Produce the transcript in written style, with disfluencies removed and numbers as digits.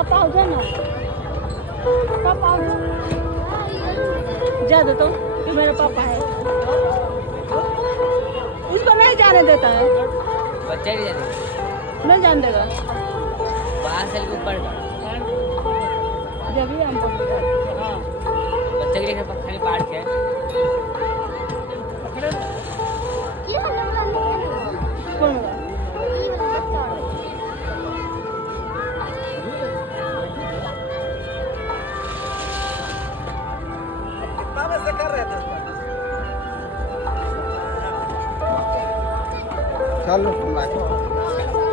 पापा हो जाए ना, पापा हो जाए, जा दो तो कि मेरा पापा है। उसको नहीं जाने देता है, बच्चा नहीं जाने नहीं जान देगा। 12 साल के ऊपर का जब ही हमको बच्चे के लिए खाली पार्क है। कौन होगा? से कर रहे थे चलो तुम